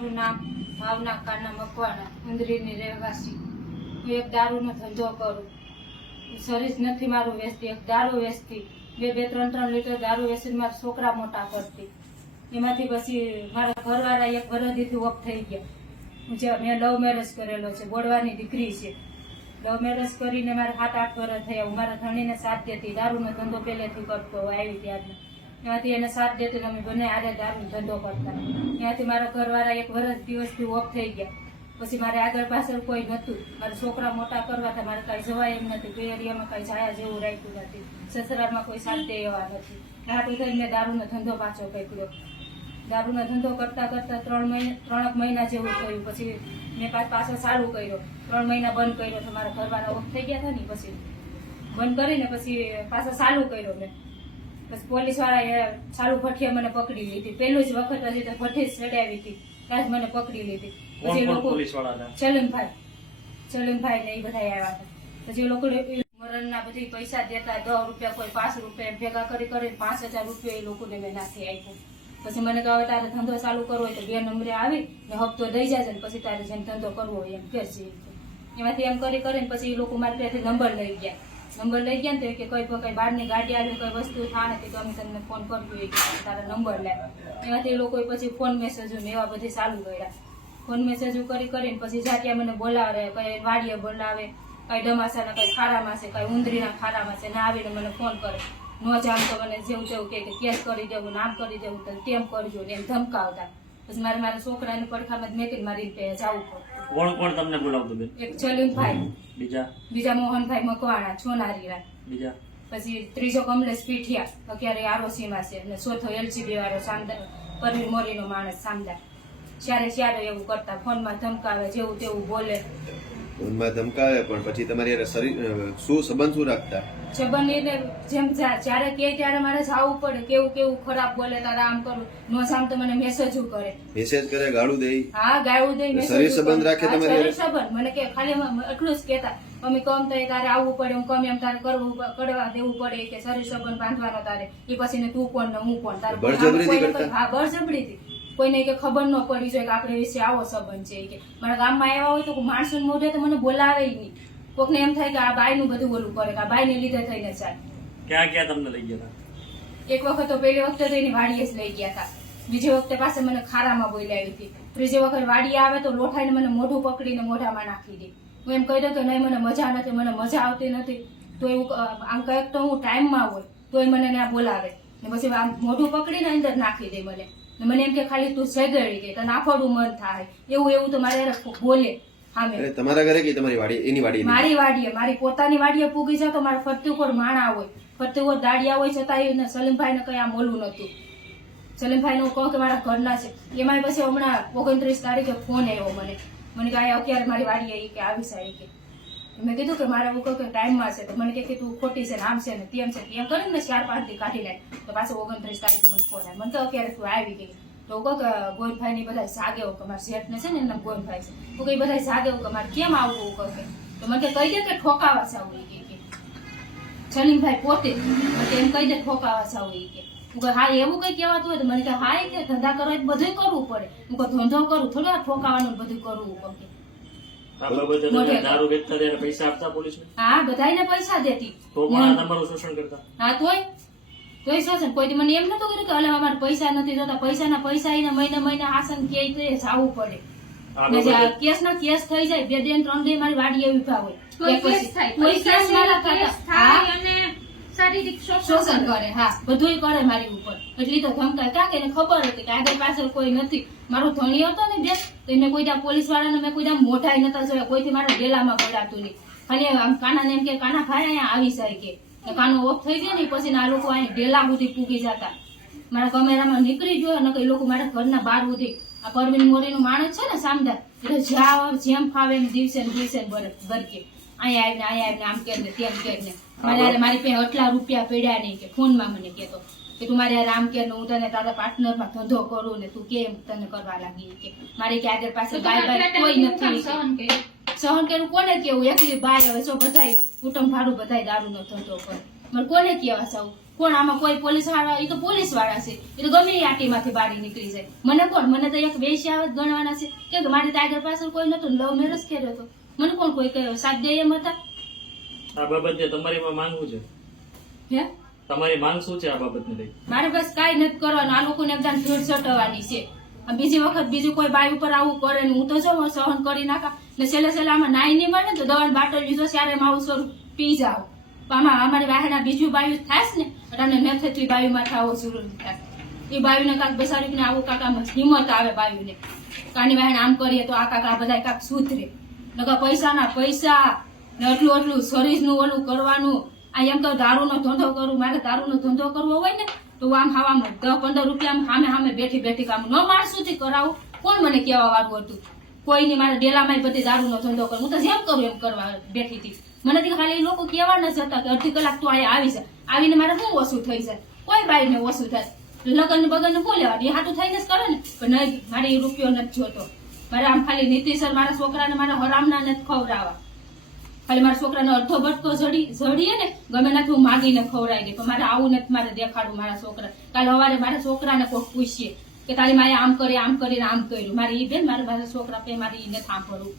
મારું નામ ભાવના કાના મકવાણા, ઉંદરીની રહેવાસી. હું એક દારૂનો ધંધો કરું. સરીસ નથી મારું વેચતી, એક દારૂ વેચતી. બે 3 લીટર દારૂ વેચીને મારા છોકરા મોટા કરતી. એમાંથી પછી મારા ઘરવાળા 1 વર્ષથી ઓફ થઈ ગયા. મેં લવ મેરેજ કરેલો છે, બોડવાની દીકરી છે. લવ મેરેજ કરીને મારે 7-8 વર્ષ થયા. હું મારા ધણીને સાથ દેતી, દારૂનો ધંધો પહેલેથી કરતો આવી ત્યારનો. એમાંથી એને સાથ દેતી, અમે બંને આરે દારૂનો ધંધો કરતા. ત્યાંથી મારા ઘરવાળા 1 દિવસથી ઓફ થઈ ગયા. પછી મારે આગળ પાછળ કોઈ નહોતું. મારા છોકરા મોટા કરવા હતા, મારે કાંઈ જવાય એમ નથી. કોઈ એરિયામાં કાંઈ જાયા જેવું રાખ્યું નથી. સસરામાં કોઈ સાથ દે એવા નથી. આટલું થઈને મેં દારૂનો ધંધો પાછો પકડ્યો. દારૂનો ધંધો કરતા કરતા 3 મહિના જેવું થયું. પછી મેં પાછો ચાલુ કર્યો. 3 મહિના બંધ કર્યો તો મારા ઘરવાળા ઓફ થઈ ગયા હતા ને, પછી બંધ કરીને પછી પાછો ચાલુ કર્યો મેં. પછી પોલીસ વાળાએ ચાલુ ભઠ્ઠીએ મને પકડી લીધી. પહેલું જ વખત હતી તો ભઠ્ઠી જ ચડાવી હતી, ત્યાં જ મને પકડી લીધી. પછી લોકો ચલીમભાઈ ને એ બધા આવ્યા હતા. પછી લોકો મરણના બધી પૈસા દેતા, 10 રૂપિયા, કોઈ 5 રૂપિયા ભેગા કરી 5,000 રૂપિયા એ લોકોને મેં નાખી આપ્યું. પછી મને કહે તારે ધંધો ચાલુ કરવો હોય તો 2 નંબરે આવી ને હપ્તો દઈ જાય ને પછી તારે જેમ ધંધો કરવો હોય એમ કે છે. એમાંથી એમ કરી કરીને પછી એ લોકો મારી ત્યાંથી નંબર લઈ ગયા. નંબર લઈ ગયા ને કે કઈ બહારની ગાડી આવી, કઈ વસ્તુ થાય તો અમે તમને ફોન કરવું હોય તારા નંબર લે. એમાંથી એ લોકોએ પછી ફોન મેસેજો ને એવા બધી ચાલુ કર્યા. ફોન મેસેજો કરીને પછી જાત્યા મને બોલાવે, કઈ વાડીએ બોલાવે, કઈ ડમાસાના કઈ ખારામાં છે, કઈ ઉંદરીના ખારામાં છે, ને આવીને મને ફોન કરે. ન જામ તો મને જેવું તેવું કે કેસ કરી દેવું, નામ કરી દેવું, તો તેમ કરજો ને એમ ધમકાવતા. પછી મારા છોકરાને પડખામાં મેકીને મારી જવું પડતું. કોણ તમને બોલાવતું બેન? એક ચલીમભાઈ, બીજા મોહનભાઈ મકવાણા છોનારીના, બીજા પછી ત્રીજો કમલેશ પીઠિયા, અત્યારે આરોસીમાં છે, અને ચોથો LCB વાળો સામદાર, પરવીન મોરીનો માણસ સામદાર. ચારે એવું કરતા, ફોનમાં ધમકાવે, જેવું તેવું બોલે. ફોનમાં ધમકાવે પણ પછી તમારી શું સંબંધ શું રાખતા? સંબંધ એટલે જેમ જયારે કે ત્યારે મારે જવું પડે. કેવું ખરાબ બોલે, તારે આમ કરું, નો જામ તો મને મેસેજો કરે. મેસેજ કરે, ગાળું દે? હા, ગાળું દે. શરીર સંબંધ રાખે તમારી સંબંધ મને કે ખાલી એટલું જ કેતા, અમે કમ થાય તારે આવવું પડે, હું કમ એમ તારે કરવા દેવું પડે, કે શરીર સંબંધ બાંધવાનો તારે. એ પછી ને તું કોણ ને હું કોણ, તારે બળજબરી? હા, બળજબરીથી. કોઈને કે ખબર ન પડી જોઈએ કે આપણે વિશે આવો સંબંધ છે. કે મારા ગામમાં આવ્યા હોય તો માણસો મોઢે તો મને બોલાવે નહીં. કોકને એમ થાય કે આ બાઈ નું બધું બોલું કરે, કે આ બાઈ ને લીધે થઈને ચાલ. ક્યાં તમને લઈ ગયા? એક વખત તો પહેલી વખતે તો એની વાડીએ જ લઈ ગયા હતા. બીજી વખતે પાસે મને ખારામાં બોલાવી હતી. ત્રીજી વખત વાડીએ આવે તો લોઠાઈને મને મોઢું પકડીને મોઢામાં નાખી દે. હું એમ કહી દઉં કે નહીં મને મજા નથી, મને મજા આવતી નથી. તો એવું આમ કઈક તો હું ટાઈમમાં હોય તોય મને ત્યાં બોલાવે ને પછી આમ મોઢું પકડીને અંદર નાખી દે મને એમ કે ખાલી તું સેગડી કે તને આફોડું મન થાય એવું તો મારે બોલે. તમારા ઘરે કે તમારી વાડી? એની વાડી? મારી વાડીએ, મારી પોતાની વાડીએ પૂગી જાવ તો મારા ફરતી ઉપર માણા હોય, ફરતી ઉપર દાડિયા હોય, છતાં સલીમભાઈ ને કઈ આમ બોલવું નતું. સલીમભાઈ નું કહું કે મારા ઘરના છે. એમાં પછી હમણાં 29 તારીખે ફોન આવ્યો મને કે અત્યારે મારી વાડીએ કે આવી સારી કે. મેં કીધું કે મારે એવું કહું કે ટાઈમમાં છે. તો મને કે તું ખોટી છે ને આમ છે ને તેમ છે, એમ કરીને 4-5 દી કાઢી લે. તો પાછું 29 તારીખે મને ફોન આવ્યો. મને તો અત્યારે તું આવી ગઈ. તો કહું કે ગોવિંદભાઈ ની બધા જાગે કે મારા શેઠ ને છે ને એમના ગોવિંદભાઈ છે, તો કઈ બધા જાગે કે મારે કેમ આવવું કહું કે. તો મને કહી દે કે ઠોકાવા જાવ કે સલીમભાઈ પોતે એમ કહી દે ઠોકાવા જાવ કે. હું કહે હા એવું કઈ કહેવાતું હોય તો મને કે હા કે ધંધા કરવા બધું કરવું પડે. હું કહું ધંધો કરું, થોડું ઠોકાવાનું બધું કરવું પડે. પૈસા આપતા પોલીસ? હા, બધાને પૈસા દેતી. તમારું શોષણ કરતા? હા, તોય શોષણ. કોઈ મને એમ નતું કર્યું કે અલે અમારે પૈસા નથી જોતા, પૈસા એને મહિને આસન કે જવું પડે. કેસ ના કેસ થઈ જાય, 2 દિન 3 દિન મારી વાડી એવી ઉભા હોય, શોષણ કરે. હા, બધું કરે મારી ઉપર. એટલી તો ધમકાય કારણ કે એને ખબર હતી કે આગળ પાછળ કોઈ નથી. મારો ધણી હતો ને બેન, તો એને કોઈ પોલીસ વાળાને મેં કોઈ મોઢાઈ નતા જોયા, કોઈથી મારા ડેલામાં પડાતું નહીં. ખાલી આમ કાના એમ કે કાના ભાઈ અહીંયા આવી જાય કે કાનો ઓફ થઈ જાય ને પછી આ લોકો અહીંયા ડેલા સુધી પૂગી જતા. મારા કેમેરામાં નીકળી ગયો ને, એ લોકો મારા ઘરના બહાર સુધી. આ પરવીન મોરીનું માણસ છે ને સામદાર, એટલે જ્યાં જેમ ફાવે એમ દિવસે બરકે અહીંયા આવીને આમ કે ને તેમ કે ને. મારી પાસે આટલા રૂપિયા પડ્યા નહીં કે ફોનમાં મને કહેતો કે તું મારે રામ કે હું તને તારા પાર્ટનરમાં ધંધો કરું ને તું કેમ તને કરવા લાગી કે. મારી કે આગળ પાસે બાય કોઈ નથી. સહન કર્યું કોને કેવું? એકલી બાય હવે જો બધાય કુટુંબ ભાડું બધાય દારૂનો ધંધો કરે. મને કોને કેવા જાવ? કોણ આમાં કોઈ પોલીસ વાળા? એ તો પોલીસ વાળા છે, એ તો ગમે એ આટીમાંથી બારી નીકળી જાય. મને કોણ? મને તો એક વેશ્યા જ ગણવાના છે. કેમ કે મારી તો આગળ પાછળ કોઈ નતું, લવ મેરેજ કર્યો હતો. મને કોણ કોઈ કહ્યું? સાથ દે એમ હતા. આ બાબતે તમારી માં માંગવું છે? હે તમારી માંગ શું છે આ બાબતને લઈ? મારે બસ કાંઈ નથી કરવાનું. આ લોકોને એકદમ ભીડ સટવાની છે. આ બીજી વખત બીજું કોઈ બાઈ ઉપર આવું કરે ને હું તો જો સહન કરી નાખા ને છેલ્લે છેલ્લે આમાં નાઈ નહીં મળે ને તો દવાની બાટલ લીધો ત્યારે મારું સ્વરૂપ પી જાવ. આમાં અમારી વાહેના બીજું બાયું થાય ને એટલે અમને ન થતી બાયુમાં આવો જરૂરી થાય. એ બાયુને કાંક બેસાડીને આવું કાકામાં હિંમત આવે બાયુને. કાની વાહેને આમ કરીએ તો આ કાકા બધા કાંક સુધરે. નકર પૈસાના પૈસા ને એટલું શરીરનું ઓલું કરવાનું. આ એમ તો દારૂનો ધંધો કરું, મારે દારૂનો ધંધો કરવો હોય ને તો આમ હવામાં 10-15 રૂપિયા સામે બેઠી કામ ન માણસોથી કરાવું. કોણ મને કહેવા વાળું હતું? કોઈની મારે ડેલામાં બધી દારૂનો ધંધો કરું. હું તો જેમ કરું એમ કરવા બેઠી હતી. મને ખાલી લોકો કહેવાના જ હતા કે અડધી કલાક તો અહીંયા આવી જાય. આવીને મારે શું ઓછું થઈ જાય? કોઈ બાઈને ઓછું થાય. લગન બગન શું લેવાનું? એ હાટું થઈને જ કરે ને. પણ નહીં, મારે એ રૂપિયો નથી જોતો. મારે આમ ખાલી નીતિસર મારા છોકરાને મારા હરામના નથી ખવડાવવા. ખાલી મારા છોકરાને અડધો બટકો જડીએ ને ગમે નથી હું માગીને ખવડાવી દે. પણ મારે આવું નથી મારે દેખાડું મારા છોકરા. કાલે સવારે મારા છોકરાને કોઈ પૂછીએ કે તારી માએ આમ કરીને આમ કર્યું. મારે એ બેન મારા છોકરા પે મારે એ નથી સાંભળવું.